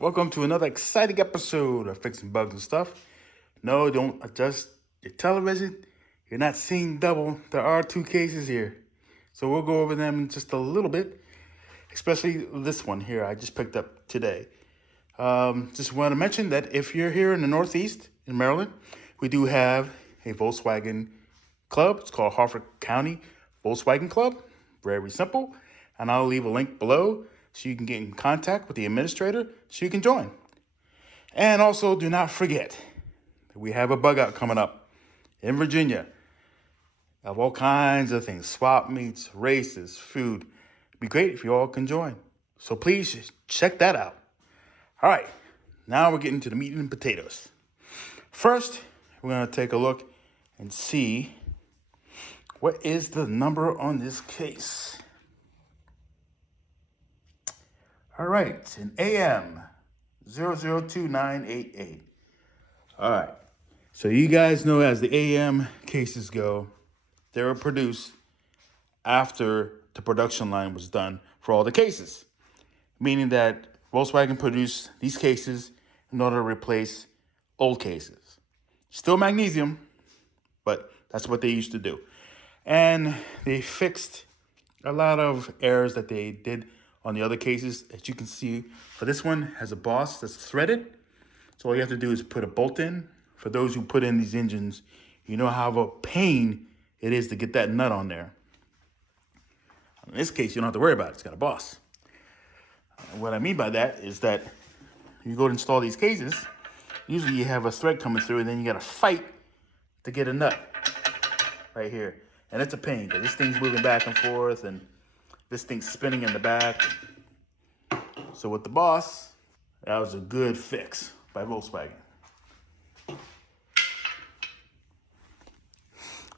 Welcome to another exciting episode of Fixing Bugs and Stuff. No, don't adjust your television. You're not seeing double. There are two cases here. So we'll go over them in just a little bit, especially this one here I just picked up today. Just want to mention that if you're here in the Northeast, in Maryland, we do have a Volkswagen club. It's called Harford County Volkswagen Club. Very simple. And I'll leave a link below so you can get in contact with the administrator so you can join. And also, do not forget that we have a bug out coming up in Virginia of all kinds of things, swap meets, races, food. It'd be great if you all can join. So please check that out. All right, now we're getting to the meat and potatoes. First, we're going to take a look and see what is the number on this case. All right, it's an AM 002988. All right, so you guys know as the AM cases go, they were produced after the production line was done for all the cases, meaning that Volkswagen produced these cases in order to replace old cases. Still magnesium, but that's what they used to do. And they fixed a lot of errors that they did on the other cases. As you can see, for this one has a boss that's threaded. So all you have to do is put a bolt in. For those who put in these engines, you know how of a pain it is to get that nut on there. In this case, you don't have to worry about it. It's got a boss. What I mean by that is that you go to install these cases, usually you have a thread coming through and then you got to fight to get a nut right here. And it's a pain because this thing's moving back and forth and this thing's spinning in the back. So with the boss, that was a good fix by Volkswagen. All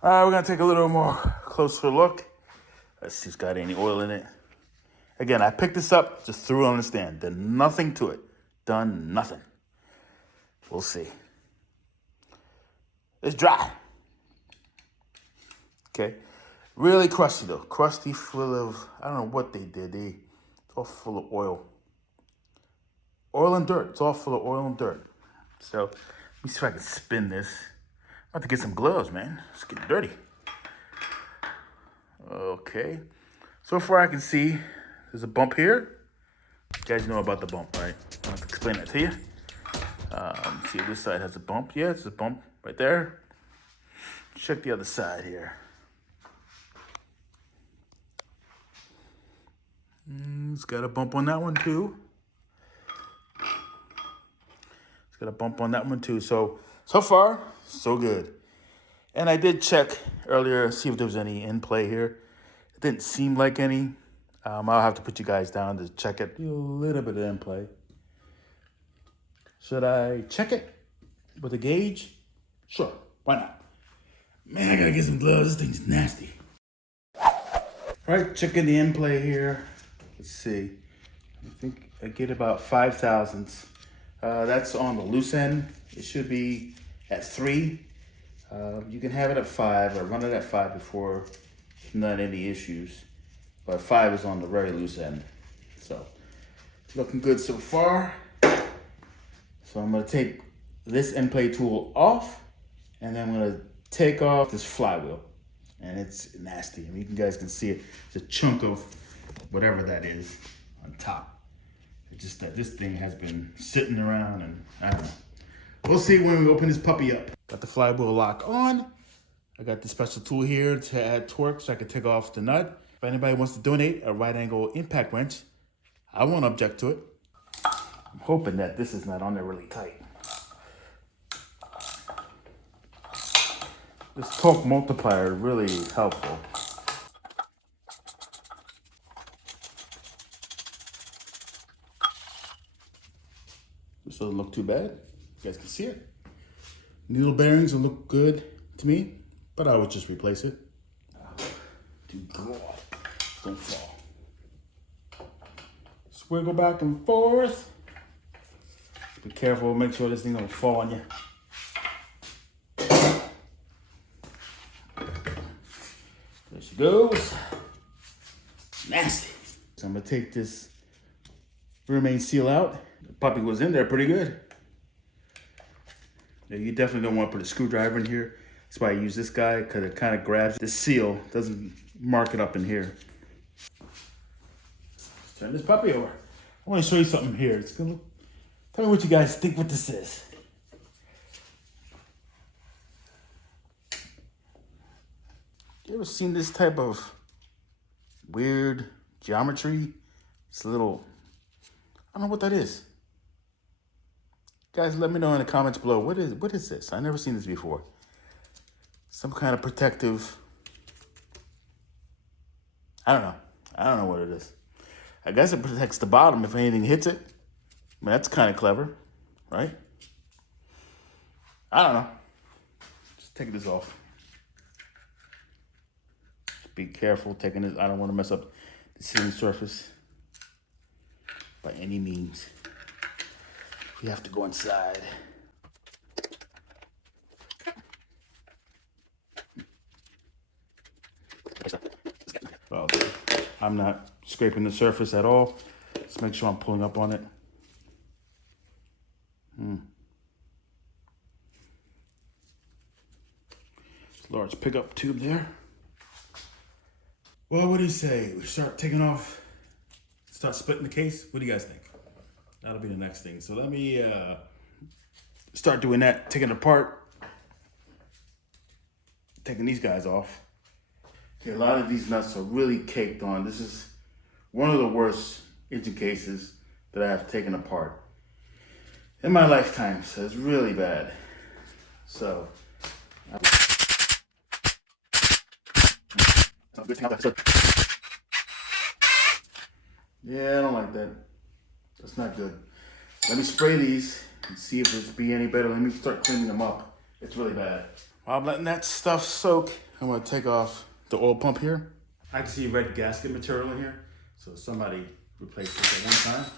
right, we're gonna take a little more closer look. Let's see if it's got any oil in it. Again, I picked this up, just threw it on the stand. Did nothing to it. Done nothing. We'll see. It's dry. Okay. Really crusty though. Crusty, full of, I don't know what they did. It's all full of oil. Oil and dirt. It's all full of oil and dirt. So, let me see if I can spin this. I'm about to get some gloves, man. It's getting dirty. Okay. So far I can see there's a bump here. You guys know about the bump, right? I have to explain that to you. See if this side has a bump. Yeah, it's a bump right there. Check the other side here. It's got a bump on that one too. It's got a bump on that one too. So far, so good. And I did check earlier, see if there was any in play here. It didn't seem like any. I'll have to put you guys down to check it. Do a little bit of in play. Should I check it with a gauge? Sure, why not? Man, I gotta get some gloves. This thing's nasty. All right, checking the in play here. Let's see. I think I get about 5 thousandths. That's on the loose end. It should be at 3. You can have it at 5 or run it at 5 before not any issues. But 5 is on the very loose end. So, looking good so far. So I'm gonna take this end play tool off and then I'm gonna take off this flywheel. And it's nasty. I mean, you guys can see it. It's a chunk of whatever that is on top. It's just that this thing has been sitting around and I don't know. We'll see when we open this puppy up. Got the flywheel lock on. I got the special tool here to add torque so I can take off the nut. If anybody wants to donate a right angle impact wrench, I won't object to it. I'm hoping that this is not on there really tight. This torque multiplier really is helpful. This doesn't look too bad. You guys can see it. Needle bearings will look good to me, but I would just replace it. Don't fall. Swiggle back and forth. Be careful, make sure this thing don't fall on you. There she goes. Nasty. So I'm gonna take this remain seal out The puppy was in there pretty good. Yeah, you definitely don't want to put a screwdriver in here. That's why I use this guy, because it kind of grabs the seal, doesn't mark it up in here. Let's turn this puppy over. I want to show you something here. It's gonna tell me what you guys think what this is. You ever seen this type of weird geometry? It's a little, I don't know what that is. Guys, let me know in the comments below. What is this? I've never seen this before. Some kind of protective, I don't know. I don't know what it is. I guess it protects the bottom if anything hits it. I mean, that's kind of clever, right? I don't know. Just take this off. Just be careful taking this. I don't want to mess up the sealing surface by any means. We have to go inside. Well, I'm not scraping the surface at all. Just make sure I'm pulling up on it. Large pickup tube there. Well, what do you say? We start taking off, start splitting the case? What do you guys think? That'll be the next thing. So let me start doing that, taking it apart, taking these guys off. Okay, a lot of these nuts are really caked on. This is one of the worst engine cases that I have taken apart in my lifetime, so it's really bad. So, yeah, I don't like that. That's not good. Let me spray these and see if it's be any better. Let me start cleaning them up. It's really bad. While I'm letting that stuff soak, I'm gonna take off the oil pump here. I can see red gasket material in here, so somebody replaced this at one time.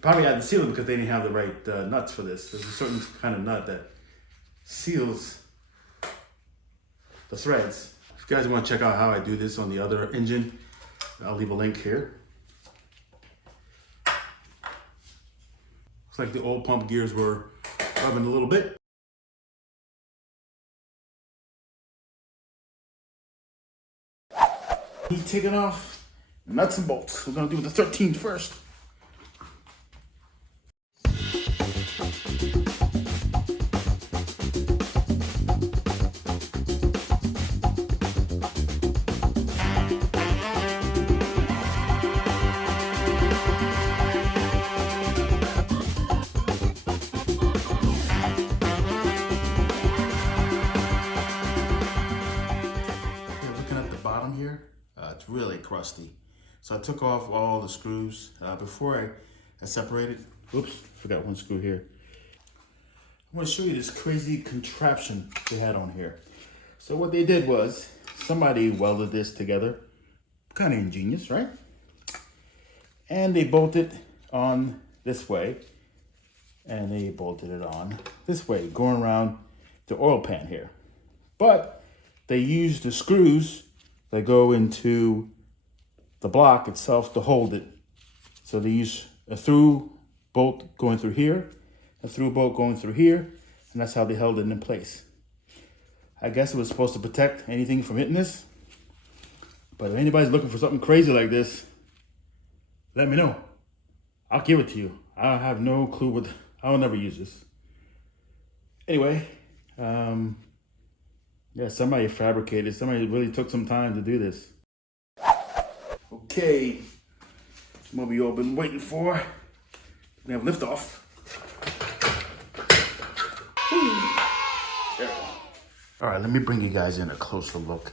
Probably had to seal it because they didn't have the right nuts for this. There's a certain kind of nut that seals the threads. If you guys want to check out how I do this on the other engine, I'll leave a link here. Looks like the oil pump gears were rubbing a little bit. Heat taken off, nuts and bolts. We're gonna do the 13 first. Here, it's really crusty. So I took off all the screws before I separated. Oops, forgot one screw here. I want to show you this crazy contraption they had on here. So what they did was somebody welded this together. Kind of ingenious, right? And they bolted on this way, and they bolted it on this way, going around the oil pan here. But they used the screws that go into the block itself to hold it. So they use a through bolt going through here, a through bolt going through here, and that's how they held it in place. I guess it was supposed to protect anything from hitting this. But if anybody's looking for something crazy like this, let me know. I'll give it to you. I have no clue what, I'll never use this. Anyway, yeah, somebody fabricated, somebody really took some time to do this. Okay, what we all been waiting for. We have liftoff. All right, let me bring you guys in a closer look.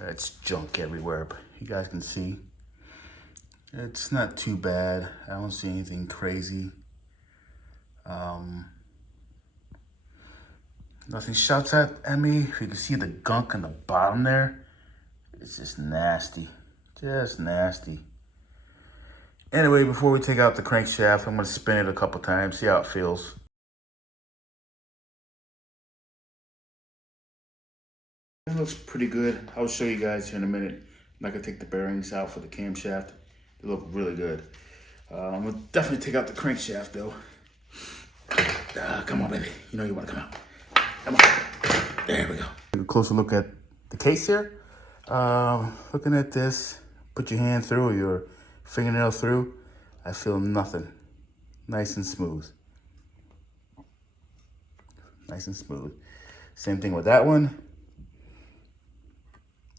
It's junk everywhere, but you guys can see. It's not too bad. I don't see anything crazy. Nothing shouts at me. If you can see the gunk on the bottom there, it's just nasty. Just nasty. Anyway, before we take out the crankshaft, I'm gonna spin it a couple times, see how it feels. It looks pretty good. I'll show you guys here in a minute. I'm not gonna take the bearings out for the camshaft. They look really good. I'm gonna definitely take out the crankshaft though. Come on, baby. You know you wanna come out. Come on. There we go. Take a closer look at the case here. Looking at this, put your hand through or your fingernail through. I feel nothing. Nice and smooth. Nice and smooth. Same thing with that one.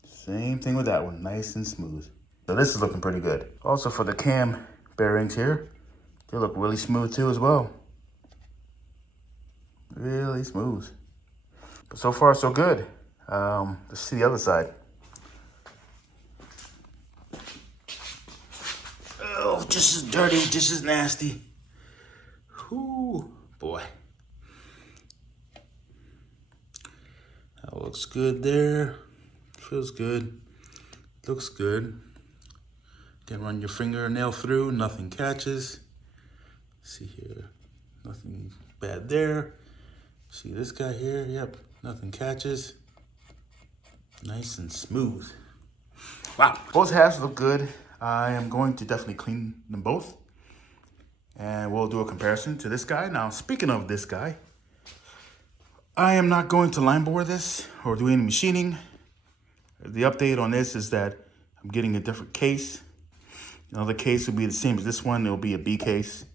Same thing with that one. Nice and smooth. So this is looking pretty good. Also for the cam bearings here, they look really smooth too as well. Really smooth. But so far so good. Let's see the other side. Oh, just as dirty, just as nasty. Whoo, boy. That looks good there. Feels good. Looks good. Can run your fingernail through, nothing catches. See here, nothing bad there. See this guy here, yep, nothing catches. Nice and smooth. Wow, both halves look good. I am going to definitely clean them both. And we'll do a comparison to this guy. Now, speaking of this guy, I am not going to line bore this or do any machining. The update on this is that I'm getting a different case. The case will be the same as this one. It'll be a B case.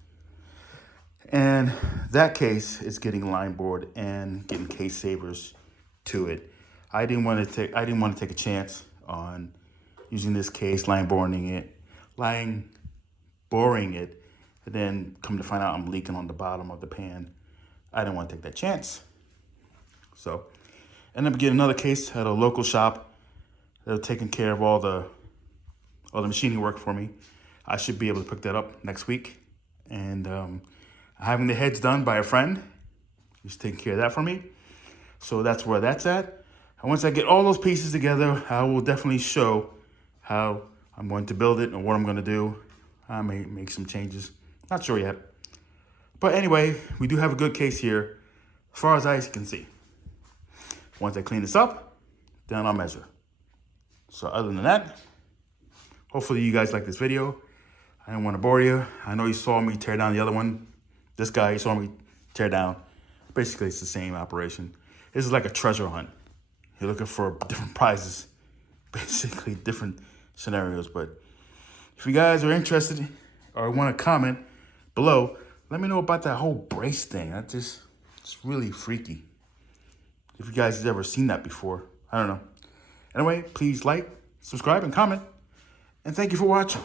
And that case is getting line bored and getting case savers to it. I didn't want to take a chance on using this case, line boring it, and then come to find out I'm leaking on the bottom of the pan. I didn't want to take that chance. So I ended up getting another case at a local shop. They're taking care of all the machining work for me. I should be able to pick that up next week. And having the heads done by a friend who's taking care of that for me. So that's where that's at. And once I get all those pieces together, I will definitely show how I'm going to build it and what I'm going to do. I may make some changes. Not sure yet. But anyway, we do have a good case here as far as eyes can see. Once I clean this up, then I'll measure. So other than that, hopefully you guys like this video. I didn't want to bore you. I know you saw me tear down the other one. This guy, you saw me tear down. Basically, it's the same operation. This is like a treasure hunt. You're looking for different prizes. Basically, different scenarios. But if you guys are interested or want to comment below, let me know about that whole brace thing. It's really freaky. If you guys have ever seen that before, I don't know. Anyway, please like, subscribe, and comment. And thank you for watching.